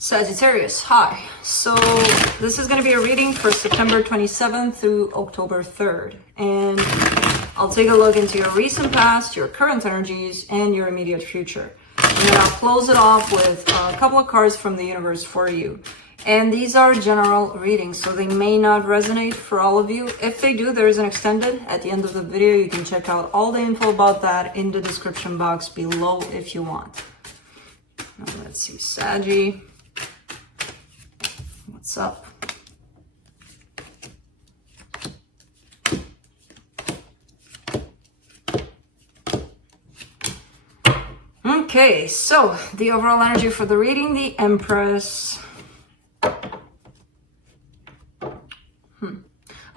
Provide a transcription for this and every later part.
Sagittarius, hi. So this is going to be a reading for September 27th through October 3rd. And I'll take a look into your recent past, your current energies, and your immediate future. And then I'll close it off with a couple of cards from the universe for you. And these are general readings, so they may not resonate for all of you. If they do, there is an extended at the end of the video. You can check out all the info about that in the description box below if you want. Now, let's see, Saggy. What's up? Okay, so the overall energy for the reading, the Empress.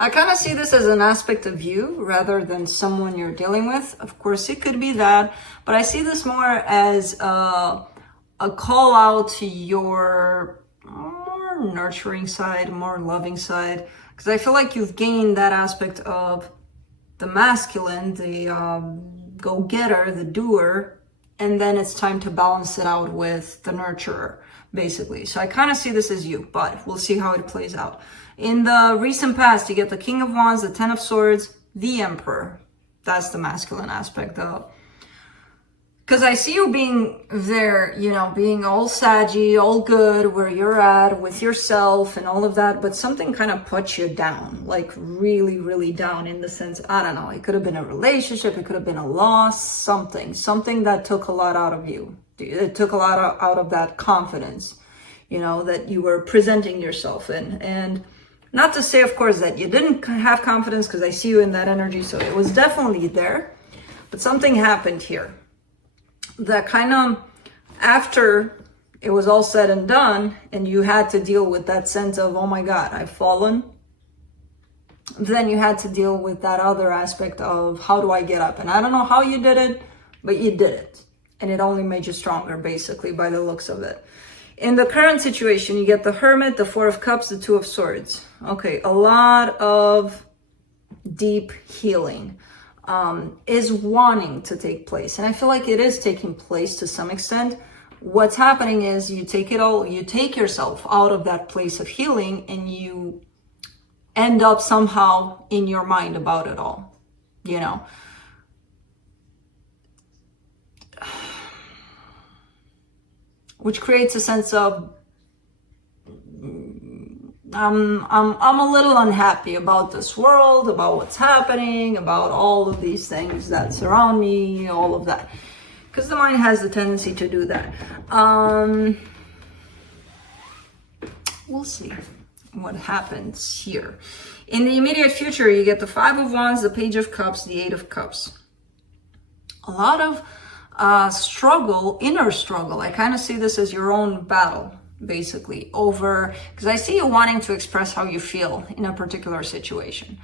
I kind of see this as an aspect of you rather than someone you're dealing with. Of course, it could be that, but I see this more as a call out to your more nurturing side, more loving side, because I feel like you've gained that aspect of the masculine, the go-getter, the doer, and then it's time to balance it out with the nurturer, basically. So I kind of see this as you, but we'll see how it plays out. In the recent past, you get the King of Wands, the Ten of Swords, the Emperor. That's the masculine aspect of. Because I see you being there, you know, being all saggy, all good, where you're at with yourself and all of that, but something kind of puts you down, like really, really down in the sense, I don't know, it could have been a relationship, it could have been a loss, something that took a lot out of you. It took a lot out of that confidence, you know, that you were presenting yourself in. And not to say, of course, that you didn't have confidence, because I see you in that energy, so it was definitely there, but something happened here. That kind of, after it was all said and done, and you had to deal with that sense of, oh my God, I've fallen, then you had to deal with that other aspect of, how do I get up? And I don't know how you did it, but you did it. And it only made you stronger, basically, by the looks of it. In the current situation, you get the Hermit, the Four of Cups, the Two of Swords. Okay, a lot of deep healing is wanting to take place. And I feel like it is taking place to some extent. What's happening is you take yourself out of that place of healing and you end up somehow in your mind about it all, you know. Which creates a sense of, I'm a little unhappy about this world, about what's happening, about all of these things that surround me, all of that. Because the mind has the tendency to do that. We'll see what happens here. In the immediate future, you get the Five of Wands, the Page of Cups, the Eight of Cups. A lot of struggle, inner struggle. I kind of see this as your own battle, basically, over, because I see you wanting to express how you feel in a particular situation.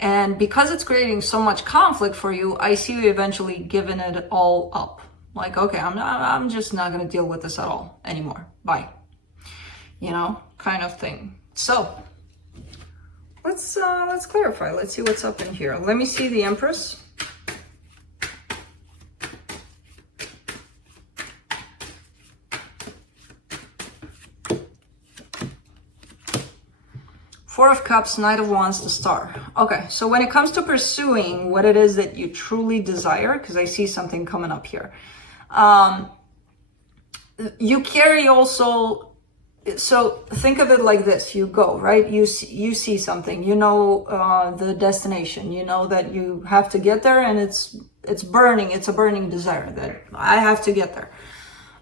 And because it's creating so much conflict for you, I see you eventually giving it all up. Like, okay, I'm just not going to deal with this at all anymore. Bye. You know, kind of thing. So let's clarify. Let's see what's up in here. Let me see the Empress. Four of Cups, Knight of Wands, the Star. Okay, so when it comes to pursuing what it is that you truly desire, because I see something coming up here, you carry also, so think of it like this, you go, right? You see something, you know the destination, you know that you have to get there, and it's burning, it's a burning desire that I have to get there.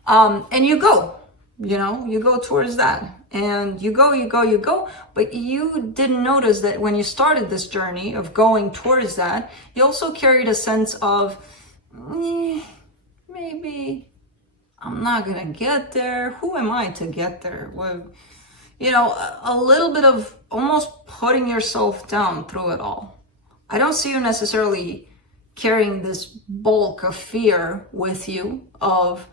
And you go. You know, you go towards that, and you go, but you didn't notice that when you started this journey of going towards that, you also carried a sense of, maybe I'm not gonna get there. Who am I to get there? Well, you know, a little bit of almost putting yourself down through it all. I don't see you necessarily carrying this bulk of fear with you of,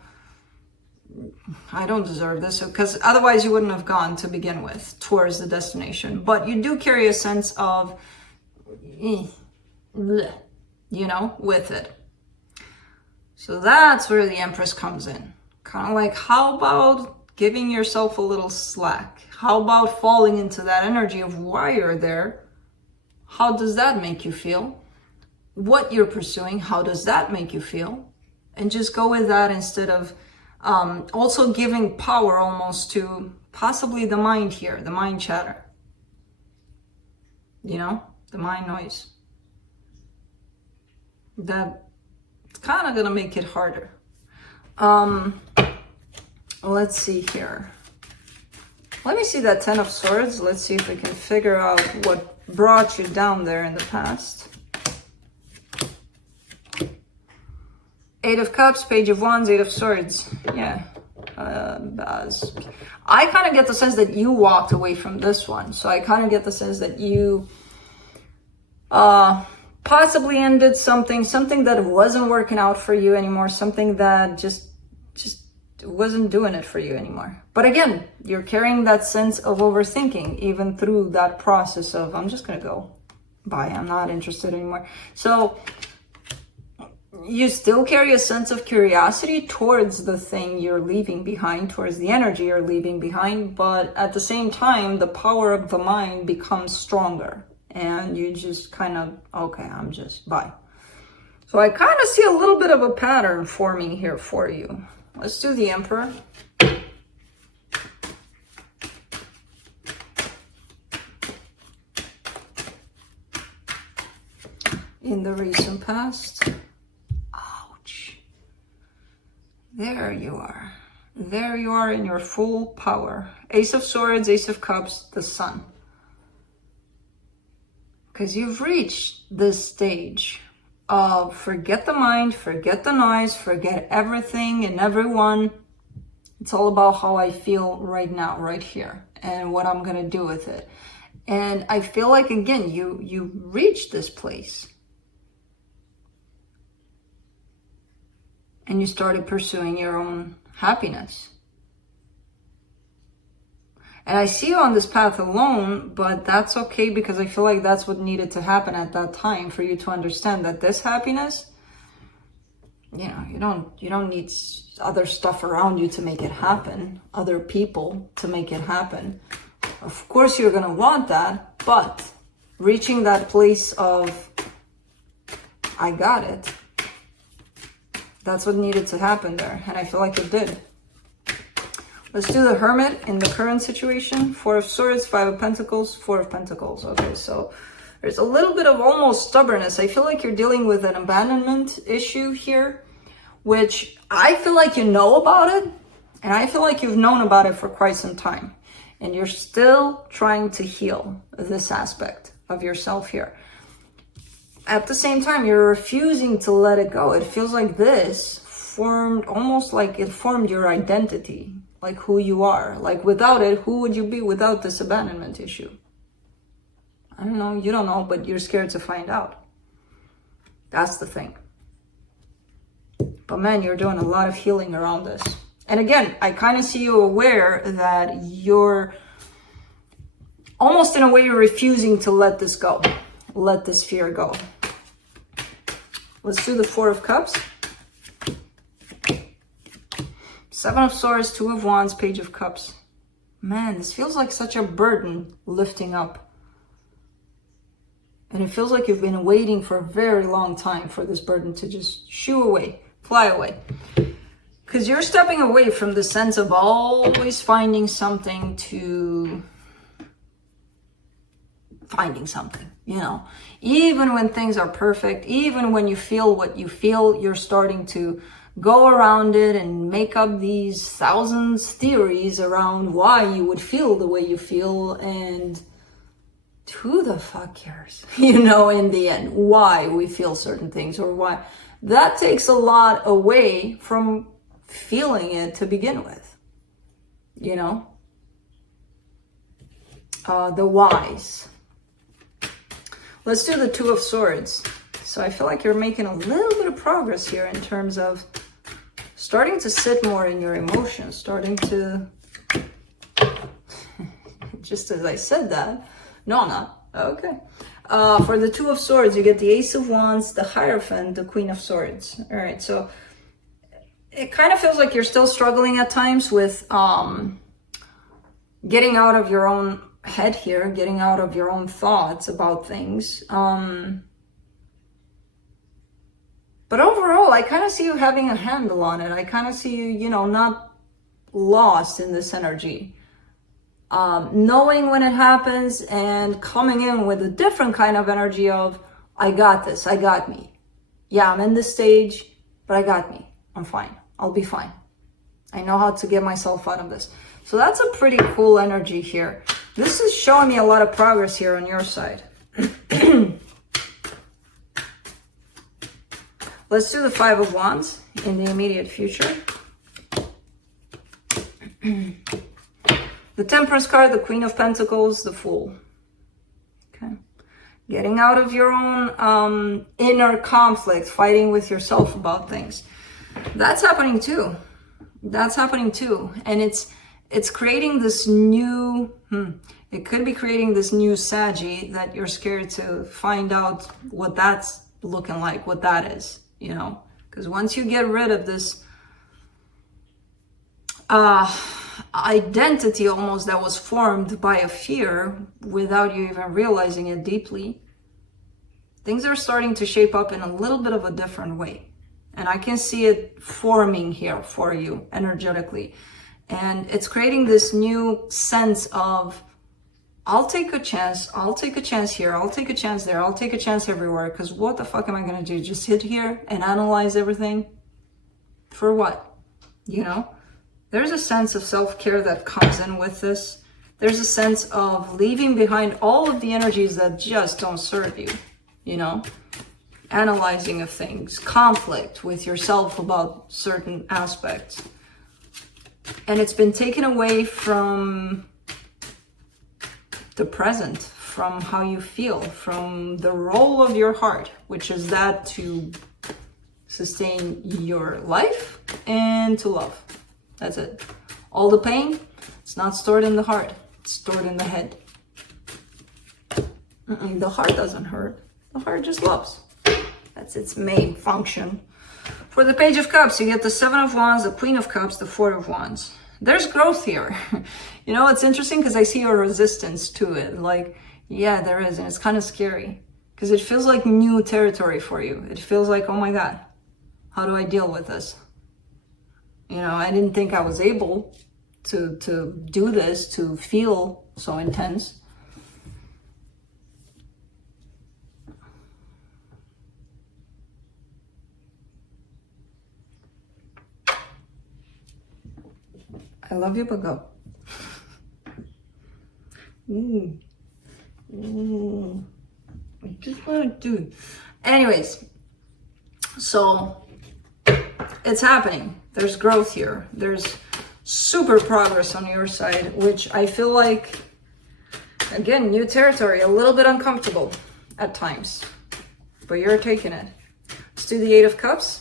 I don't deserve this, because otherwise you wouldn't have gone to begin with towards the destination. But you do carry a sense of, you know, with it. So that's where the Empress comes in. Kind of like, how about giving yourself a little slack? How about falling into that energy of why you're there? How does that make you feel? What you're pursuing, how does that make you feel? And just go with that instead of also giving power almost to possibly the mind here, the mind chatter. You know, the mind noise. That's kind of going to make it harder. Let's see here. Let me see that 10 of Swords. Let's see if we can figure out what brought you down there in the past. 8 of Cups, Page of Wands, 8 of Swords. Yeah. I kind of get the sense that you walked away from this one. So I kind of get the sense that you possibly ended something that wasn't working out for you anymore. Something that just wasn't doing it for you anymore. But again, you're carrying that sense of overthinking even through that process of, I'm just going to go. Bye. I'm not interested anymore. So you still carry a sense of curiosity towards the thing you're leaving behind, towards the energy you're leaving behind. But at the same time, the power of the mind becomes stronger. And you just kind of, okay, I'm just, bye. So I kind of see a little bit of a pattern forming here for you. Let's do the Emperor. In the recent past. Ouch. There you are. There you are in your full power. Ace of Swords, Ace of Cups, the Sun. Because you've reached this stage of forget the mind, forget the noise, forget everything and everyone. It's all about how I feel right now, right here, and what I'm going to do with it. And I feel like, again, you reached this place. And you started pursuing your own happiness. And I see you on this path alone, but that's okay because I feel like that's what needed to happen at that time for you to understand that this happiness, you know, you don't need other stuff around you to make it happen, other people to make it happen. Of course, you're going to want that, but reaching that place of, I got it, that's what needed to happen there. And I feel like it did. Let's do the Hermit in the current situation. 4 of Swords, 5 of Pentacles, 4 of Pentacles. Okay, so there's a little bit of almost stubbornness. I feel like you're dealing with an abandonment issue here, which I feel like you know about it. And I feel like you've known about it for quite some time. And you're still trying to heal this aspect of yourself here. At the same time, you're refusing to let it go. It feels like this formed, almost like it formed your identity. Like who you are. Like without it, who would you be without this abandonment issue? I don't know. You don't know, but you're scared to find out. That's the thing. But man, you're doing a lot of healing around this. And again, I kind of see you aware that you're almost in a way you're refusing to let this go. Let this fear go. Let's do the 4 of Cups. 7 of Swords, 2 of Wands, Page of Cups. Man, this feels like such a burden lifting up. And it feels like you've been waiting for a very long time for this burden to just shoo away, fly away. Because you're stepping away from the sense of always finding something, you know. Even when things are perfect, even when you feel what you feel, you're starting to go around it and make up these thousands theories around why you would feel the way you feel, and who the fuck cares, you know, in the end, why we feel certain things or why. That takes a lot away from feeling it to begin with, you know. The whys. Let's do the 2 of Swords. So I feel like you're making a little bit of progress here in terms of starting to sit more in your emotions, starting to, just as I said that, no, I'm not, okay. For the 2 of Swords, you get the Ace of Wands, the Hierophant, the Queen of Swords. All right, so it kind of feels like you're still struggling at times with getting out of your own head here, getting out of your own thoughts about things. But overall, I kind of see you having a handle on it. I kind of see you, you know, not lost in this energy. Knowing when it happens and coming in with a different kind of energy of, I got this, I got me. Yeah, I'm in this stage, but I got me. I'm fine. I'll be fine. I know how to get myself out of this. So that's a pretty cool energy here. This is showing me a lot of progress here on your side. Let's do the Five of Wands in the immediate future. The Temperance card, the Queen of Pentacles, the Fool. Okay. Getting out of your own inner conflict, fighting with yourself about things. That's happening too. That's happening too. And it's creating this new, it could be creating this new Saggy that you're scared to find out what that's looking like, what that is, you know? Because once you get rid of this identity almost that was formed by a fear without you even realizing it deeply, things are starting to shape up in a little bit of a different way. And I can see it forming here for you energetically. And it's creating this new sense of, I'll take a chance here, I'll take a chance there, I'll take a chance everywhere, because what the fuck am I gonna do? Just sit here and analyze everything? For what? You know? There's a sense of self-care that comes in with this. There's a sense of leaving behind all of the energies that just don't serve you, you know? Analyzing of things, conflict with yourself about certain aspects. And it's been taken away from the present, from how you feel, from the role of your heart, which is that to sustain your life and to love. That's it. All the pain, it's not stored in the heart, it's stored in the head. The heart doesn't hurt, the heart just loves. That's its main function. For the Page of Cups, you get the Seven of Wands, the Queen of Cups, the Four of Wands. There's growth here. You know, it's interesting because I see a resistance to it. Like, yeah, there is, and it's kind of scary. Because it feels like new territory for you. It feels like, oh my God, how do I deal with this? You know, I didn't think I was able to do this, to feel so intense. I love you, but go. I just want to do. Anyways, so it's happening. There's growth here. There's super progress on your side, which I feel like, again, new territory, a little bit uncomfortable at times, but you're taking it. Let's do the Eight of Cups.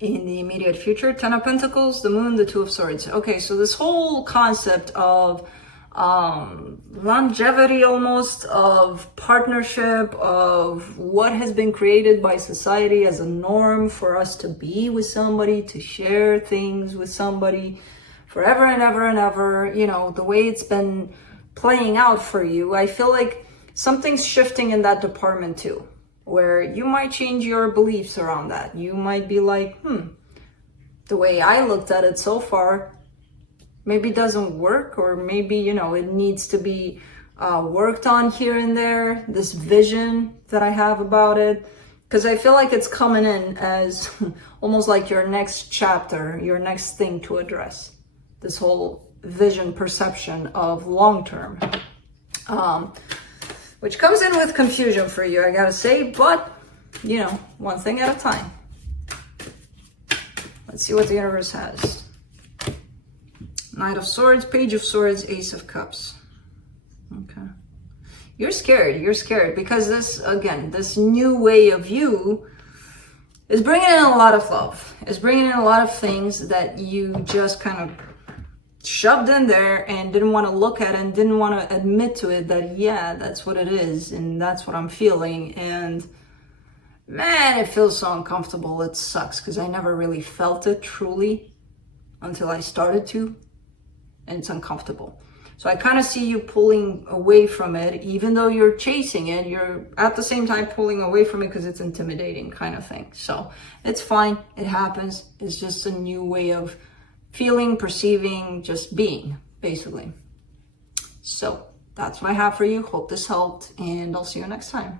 In the immediate future, Ten of Pentacles, the Moon, the Two of Swords. Okay, so this whole concept of longevity almost, of partnership, of what has been created by society as a norm for us to be with somebody, to share things with somebody forever and ever and ever, you know, the way it's been playing out for you, I feel like something's shifting in that department too, where you might change your beliefs around that. You might be like, the way I looked at it so far maybe doesn't work, or maybe, you know, it needs to be worked on here and there, this vision that I have about it, because I feel like it's coming in as almost like your next chapter, your next thing to address, this whole vision perception of long-term, which comes in with confusion for you, I gotta say, but, you know, one thing at a time. Let's see what the universe has. Knight of Swords, Page of Swords, Ace of Cups. Okay. You're scared because this, again, this new way of you is bringing in a lot of love. It's bringing in a lot of things that you just kind of shoved in there and didn't want to look at and didn't want to admit to it that, yeah, that's what it is and that's what I'm feeling. And man, it feels so uncomfortable. It sucks because I never really felt it truly until I started to, and it's uncomfortable. So I kind of see you pulling away from it, even though you're chasing it, you're at the same time pulling away from it because it's intimidating kind of thing. So it's fine. It happens. It's just a new way of feeling, perceiving, just being, basically. So that's what I have for you. Hope this helped, and I'll see you next time.